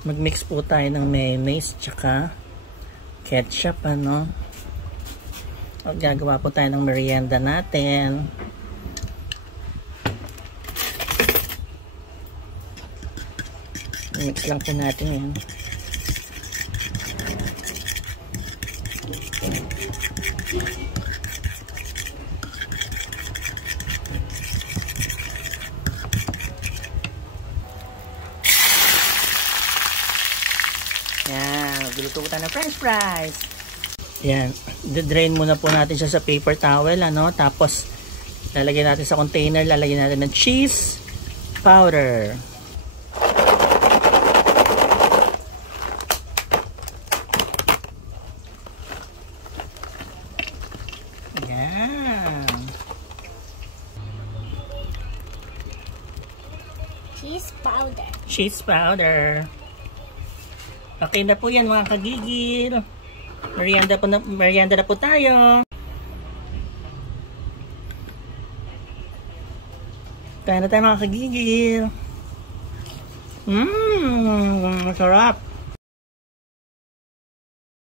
Mag-mix po tayo ng mayonnaise tsaka ketchup, ano. At gagawa po tayo ng merienda natin. Mix lang po natin yan. Yan, magluluto tayo ng french fries. Yan, drain muna po natin siya sa paper towel, ano, tapos lalagyan natin sa container, lalagyan natin ng cheese powder. Yan. Cheese powder. Cheese powder. Okay na po yan mga kagigil. Merienda na po tayo. Kaya na tayo mga kagigil. Masarap.